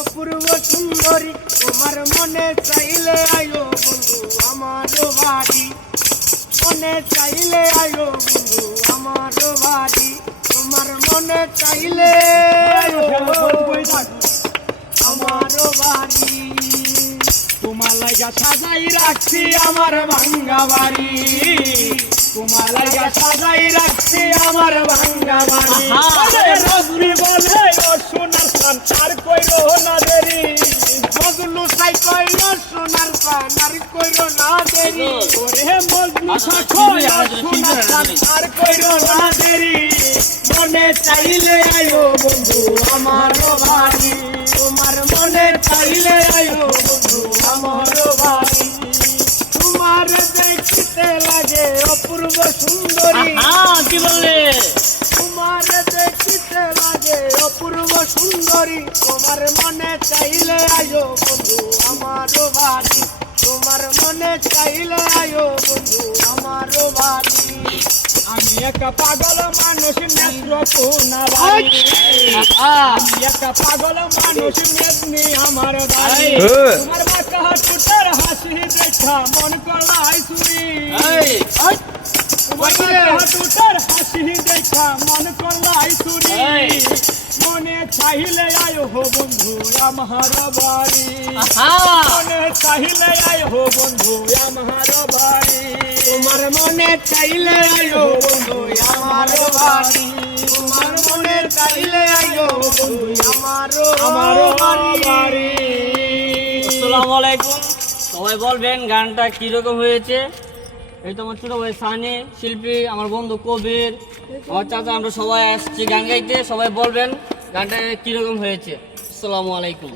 অপূর্ব সুন্দরী তোমার মনে চাইলে আয়ো বন্ধু আমার বাড়ি, মনে চাইলে আয়ো বন্ধু আমার বাড়ি, তোমার মনে চাইলে আমার বাড়ি। তোমার লাগা সাজাই রাখছি আমার ভাঙ্গা বাড়ি, তোমার লাগা সাজাই রাখছি আমার ভাঙ্গা বাড়ি। রজনী বলে ও সোনার পান আর কইরো না দেরি, মজনু সাই কইরো সোনার পান আর কইরো না দেরি, ওরে মজনু সাই কইরো সোনার পান আর কইরো না দেরি। মনে চাইলে আয়ো বন্ধু আমার বাড়ি, তোমার মনে চাইলে আয়ো বন্ধু আমার বাড়ি। তোমার দেখতে লাগে অপূর্ব সুন্দরী, কি বললে? তোমার দেখতে লাগে অপূর্ব সুন্দরী, তোমার মনে চাইলে আয়ো বন্ধু আমার বাড়ি, তোমার মনে চাইলে আয়ো বন্ধু আমার বাড়ি। আমি একা পাগল মানুষ নেত্রকোনা বাড়ি, আমি একা পাগল মানুষ মেদিনী আমার বাড়ি। তোমার বাঁকা টুটার হাসি দেখা মন করলাই চুরি, তোমার বাঁকা টুটার হাসি দেখা মন করলাই চুরি। মনে চাইলে আয় হো বন্ধু আমার বাড়ি, মনে চাইলে আয় হো বন্ধু আমার বাড়ি, তোমার মনে চাইলে আয় হো বন্ধু আমার বাড়ি, তোমার মনে চাইলে আয় হো বন্ধু আমার বাড়ি। আসসালামু আলাইকুম। সবাই বলবেন গানটা কিরকম হয়েছে। এই তো আমার ছোট ভাই সানি শিল্পী, আমার বন্ধু কবির, আমার চাচা, আমরা সবাই আসছি গান গাইতে। সবাই বলবেন গানটা কিরকম হয়েছে। আসসালামু আলাইকুম।